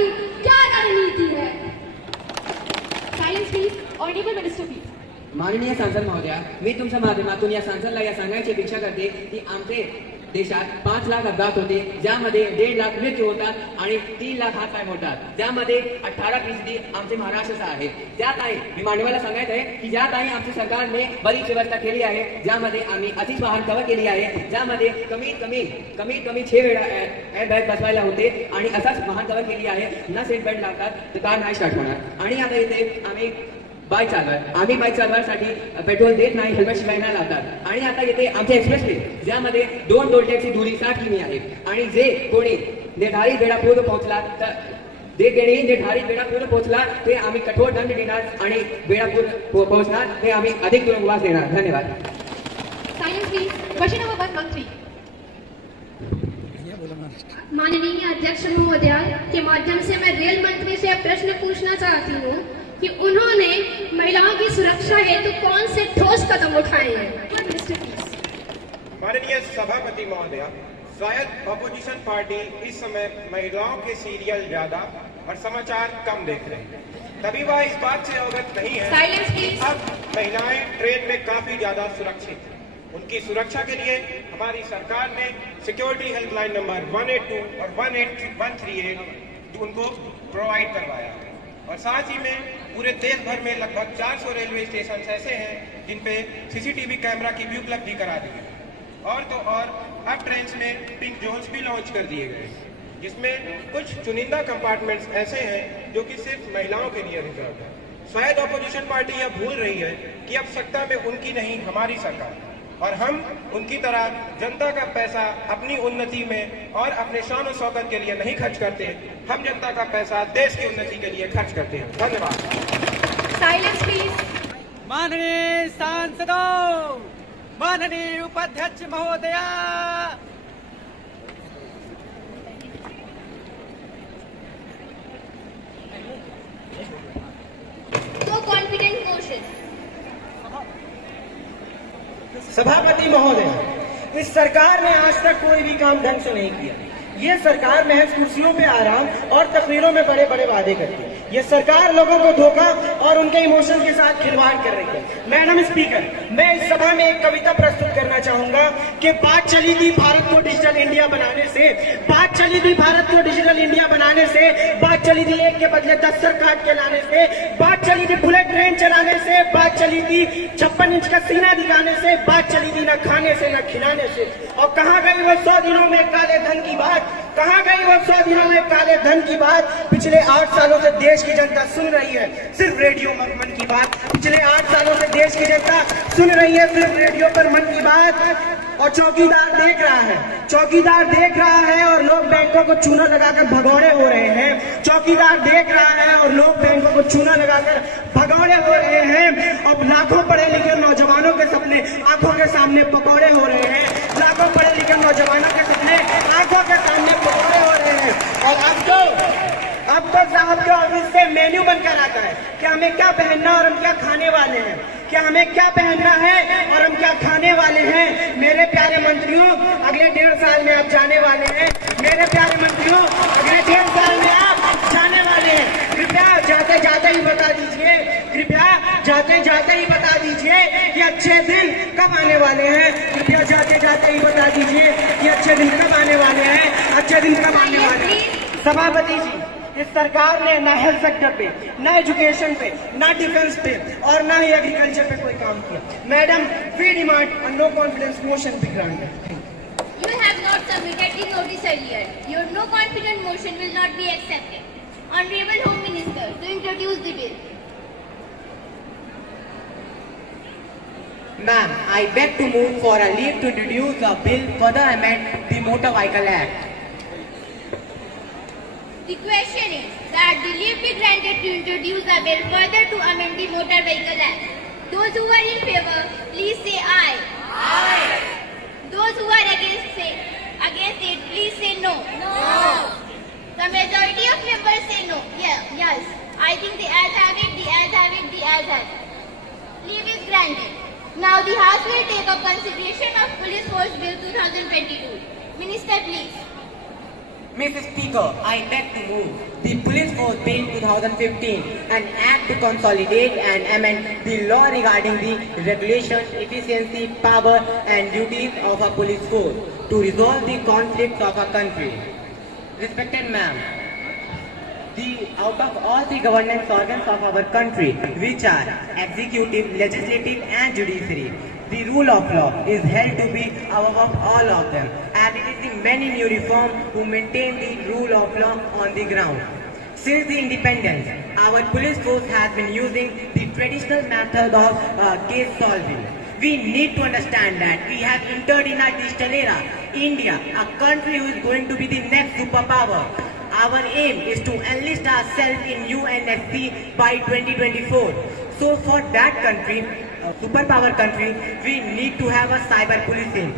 की क्या रणनीति है? Silence please. Honourable minister please. माननीय सांसद महोदया, मी तुमच्या माध्यमातून या सांसदला या सांगायची अपेक्षा करते की आमचे देशात 5 लाख अपघात होते, ज्यामध्ये 1.5 लाख मृत्यू होतात आणि 3 लाख हातपाय मोडतात. त्यामध्ये 18% आमचे महाराष्ट्राचा आहे. त्यात आहे मी माननीयाला सांगायचं आहे की ज्यात आहे आमच्या सरकारने बरीच व्यवस्था केली आहे, ज्यामध्ये आम्ही अतिश वाहन कव्हर केली आहे, ज्यामध्ये कमीत कमी 6 वेळा एअरबॅग बसवायला होते आणि असाच वाहन कव्हर केली आहे. न सीट बेल्ट लावतात तर कार नाही स्टार्ट होणार. आणि आता इथे आम्ही बाईक चालवायसाठी पेट्रोल देत नाही, हेल्मेट शिवाय नाही लावतात. आणि आता येथे आमचे एक्सप्रेसवे ज्यामध्ये 2 टोल टॅक्सची दूरी 60 किमी आहे. आणि जे कोणी निर्धारित वेळापूर्वी पोहोचला तर निर्धारित वेळापूर्वी पोहोचला ते आम्ही कठोर दंड देणार आणि वेळापूर्वी पोहोचणार ते आम्ही अधिक तुरुंगवास देणार. धन्यवाद. Silence please. क्वेश्चन नंबर 1 मंत्री. माननीय अध्यक्ष महोदया के माध्यम से मैं रेल मंत्री से प्रश्न पूछना चाहती हूँ कि उन्होंने महिलाओं की सुरक्षा हेतु कौन से ठोस कदम उठाए हैं? माननीय सभापति महोदया, शायद अपोजिशन पार्टी इस समय महिलाओं के सीरियल ज्यादा और समाचार कम देख रहे हैं, तभी वह इस बात से अवगत नहीं है कि अब महिलाएं ट्रेन में काफी ज्यादा सुरक्षित हैं. उनकी सुरक्षा के लिए हमारी सरकार ने सिक्योरिटी हेल्पलाइन नंबर 182 और 138 उनको प्रोवाइड करवाया. और साथ ही में पूरे देश भर में लगभग 400 रेलवे स्टेशन ऐसे हैं जिन पे सीसीटीवी कैमरा की भी उपलब्धि करा दी है. और तो और अब ट्रेन में पिंक जोन्स भी लॉन्च कर दिए गए, जिसमें कुछ चुनिंदा कंपार्टमेंट्स ऐसे हैं जो कि सिर्फ महिलाओं के लिए रिजर्व है. शायद अपोजिशन पार्टी यह भूल रही है कि अब सत्ता में उनकी नहीं हमारी सरकार है और हम उनकी तरह जनता का पैसा अपनी उन्नति में और अपने शान और शौकत के लिए नहीं खर्च करते. हम जनता का पैसा देश की उन्नति के लिए खर्च करते हैं. धन्यवाद. Silence please. माननीय सांसदों, माननीय उपाध्यक्ष महोदया, तो कॉन्फिडेंट मोशन. सभापति महोदय, इस सरकार ने आज तक कोई भी काम ढंग से नहीं किया. ये सरकार महज कुर्सियों पे आराम और तकरीरों में बड़े बड़े वादे करती है. ये सरकार लोगों को धोखा और उनके इमोशन के साथ खिलवाड़ कर रही है. मैडम स्पीकर, मैं इस सभा में एक कविता प्रस्तुत करना चाहूंगा कि बात चली थी भारत को डिजिटल इंडिया बनाने से, बात चली थी भारत को डिजिटल इंडिया बनाने से, बात चली थी एक के बदले 10 सर काट के लाने से, बात चली थी बुलेट ट्रेन चलाने से, बात चली थी 56 इंच का सीना दिखाने से, बात चली थी न खाने से न खिलाने से. और कहाँ गई वो 100 दिनों में काले धन की बात, कहाँ गई वो 100 दिनों में काले धन की बात. पिछले 8 सालों से देश की जनता सुन रही है सिर्फ रेडियो पर मन की बात. पिछले 8 सालों से देश की जनता सुन रही है सिर्फ रेडियो पर मन की बात. और चौकीदार देख रहा है, चौकीदार देख रहा है और लोग बैंकों को चूना लगाकर भगौड़े हो रहे हैं. चौकीदार देख रहा है और लोग बैंकों को चूना लगाकर भगौड़े हो रहे हैं. अब लाखों पढ़े लिखे नौजवानों के सपने आंखों के सामने पकौड़े हो रहे हैं. लाखों पढ़े लिखे नौजवानों के सपने आंखों के सामने पकौड़े हो रहे हैं. और अब तो साहब के ऑफिस से मेन्यू बनकर आता है कि हमें क्या पहनना और हम क्या खाने वाले हैं, क्या हमें क्या पहनना है और हम क्या खाने वाले हैं. मेरे प्यारे मंत्रियों, अगले 1.5 साल में आप जाने वाले हैं. मेरे प्यारे मंत्रियों, अगले 1.5 साल में आप जाने वाले हैं. कृपया जाते जाते ही बता दीजिए, कृपया जाते जाते ही बता दीजिए कि अच्छे दिन कब आने वाले हैं. कृपया जाते जाते ही बता दीजिए कि अच्छे दिन कब आने वाले हैं, अच्छे दिन कब आने वाले हैं. सभापति जी, इस सरकार ने ना हेल्थ सेक्टर पे, ना एजुकेशन पे, ना डिफेंस पे और ना ही एग्रीकल्चर पे कोई काम किया. Madam, we demand no confidence motion be granted. You have not submitted the notice earlier. Your no confidence motion will not be accepted. Honorable Home Minister, to introduce the bill. Ma'am, I beg to move for a leave to introduce a bill further amend the Motor Vehicle Act. The question is that the leave be granted to introduce a bill further to amend the Motor Vehicle Act. Those who are in favor, please say aye. Aye. Those who are against it, please say no. No. The majority of members say no. Yeah, yes. I think the ayes have it, the ayes have it, the ayes have it. Leave is granted. Now the House will take up consideration of Police Force Bill 2022. Minister, please. Mr. Speaker, I beg to move the Police Force Bill 2015, an act to consolidate and amend the law regarding the regulation, efficiency, power and duties of a police force to resolve the conflicts of our country. Respected ma'am, out of all the governance organs of our country, which are executive, legislative and judiciary, the rule of law is held to be above all of them, and it is the many new reforms who maintain the rule of law on the ground. Since the independence, our police force has been using the traditional method of case solving. We need to understand that we have entered in a digital era. India, a country who is going to be the next superpower. Our aim is to enlist ourselves in UNSC by 2024. So for that country, superpower country, we need to have a cyber policing.